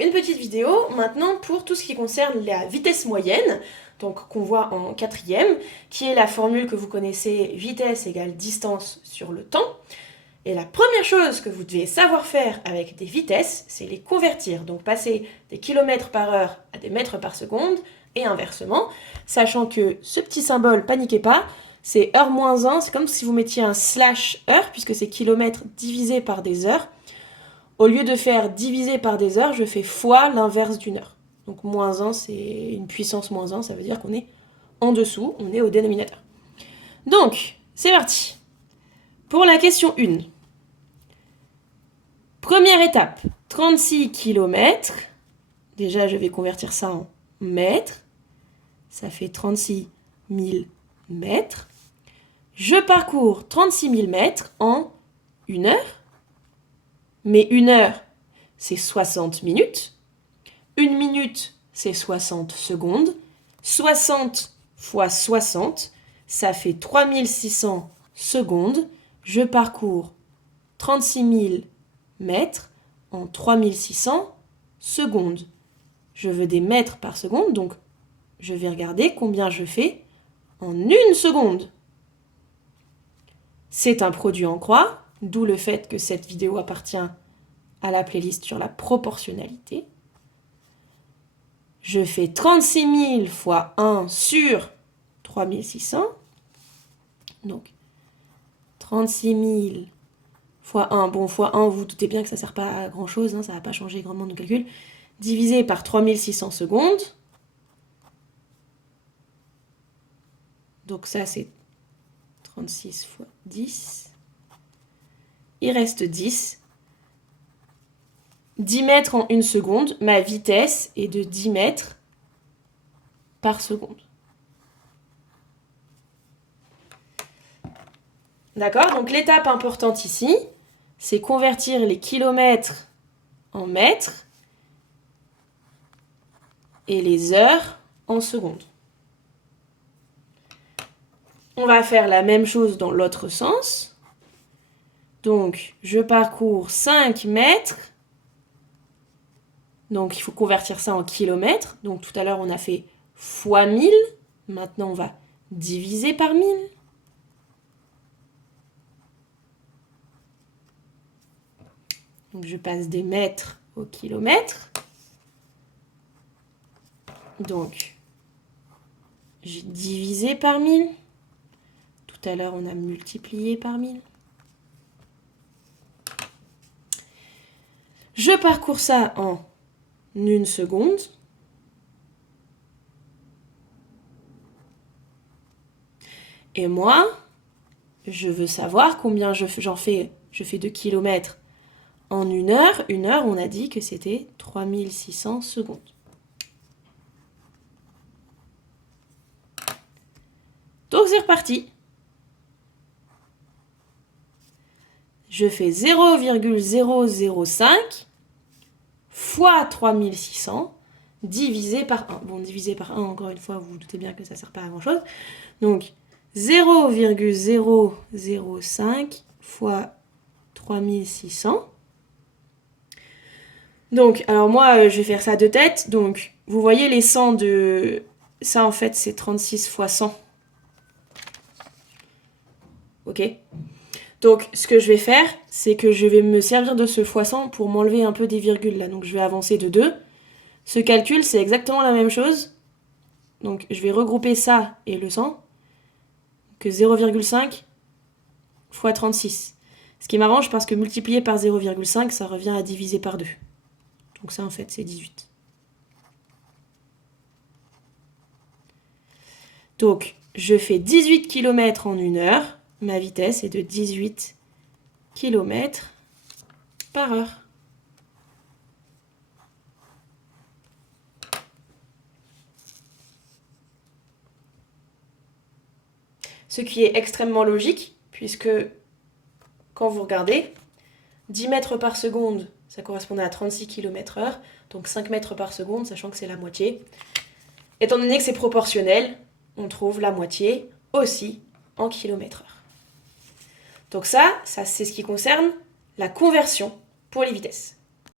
une petite vidéo maintenant pour tout ce qui concerne la vitesse moyenne, donc qu'on voit en 4e, qui est la formule que vous connaissez, vitesse égale distance sur le temps. Et la première chose que vous devez savoir faire avec des vitesses, c'est les convertir, donc passer des kilomètres par heure à des mètres par seconde, et inversement, sachant que ce petit symbole, paniquez pas, c'est heure moins 1, c'est comme si vous mettiez un slash heure, puisque c'est kilomètres divisé par des heures. Au lieu de faire divisé par des heures, je fais fois l'inverse d'une heure. Donc moins 1, c'est une puissance moins 1, ça veut dire qu'on est en dessous, on est au dénominateur. Donc, c'est parti. Pour la question 1. Première étape, 36 km. Déjà, je vais convertir ça en mètres. Ça fait 36 000 mètres. Je parcours 36 000 mètres en 1 heure. Mais 1 heure, c'est 60 minutes. 1 minute, c'est 60 secondes. 60 fois 60, ça fait 3600 secondes. Je parcours 36 000 mètres en 3600 secondes. Je veux des mètres par seconde, donc je vais regarder combien je fais en 1 seconde. C'est un produit en croix, d'où le fait que cette vidéo appartient à la playlist sur la proportionnalité. Je fais 36 000 fois 1 sur 3600. Donc, 36 000 fois 1. Bon, fois 1, vous vous doutez bien que ça ne sert pas à grand-chose, hein, ça ne va pas changer grandement nos calculs. Divisé par 3600 secondes. Donc ça, c'est 36 fois 10. Il reste 10. 10 mètres en 1 seconde. Ma vitesse est de 10 mètres par seconde. D'accord? Donc l'étape importante ici, c'est convertir les kilomètres en mètres et les heures en secondes. On va faire la même chose dans l'autre sens. Donc, je parcours 5 mètres. Donc, il faut convertir ça en kilomètres. Donc, tout à l'heure, on a fait fois 1000. Maintenant, on va diviser par 1000. Donc, je passe des mètres au kilomètre. Donc, j'ai divisé par 1000. Tout à l'heure, on a multiplié par 1000. Je parcours ça en 1 seconde. Et moi, je veux savoir combien j'en fais. Je fais de kilomètres en 1 heure. 1 heure, on a dit que c'était 3600 secondes. Donc c'est reparti. Je fais 0,005 fois 3600 divisé par 1. Bon, divisé par 1, encore une fois, vous vous doutez bien que ça ne sert pas à grand-chose. Donc, 0,005 fois 3600. Donc, alors moi, je vais faire ça de tête. Donc, vous voyez les 100 de... Ça, en fait, c'est 36 fois 100. Ok ? Donc, ce que je vais faire, c'est que je vais me servir de ce fois 100 pour m'enlever un peu des virgules là. Donc, je vais avancer de 2. Ce calcul, c'est exactement la même chose. Donc, je vais regrouper ça et le 100. Que 0,5 fois 36. Ce qui m'arrange parce que multiplié par 0,5, ça revient à diviser par 2. Donc ça, en fait, c'est 18. Donc, je fais 18 km en 1 heure. Ma vitesse est de 18 km par heure. Ce qui est extrêmement logique, puisque quand vous regardez, 10 mètres par seconde, ça correspondait à 36 km/h, donc 5 mètres par seconde, sachant que c'est la moitié. Étant donné que c'est proportionnel, on trouve la moitié aussi en km/h. Donc ça c'est ce qui concerne la conversion pour les vitesses.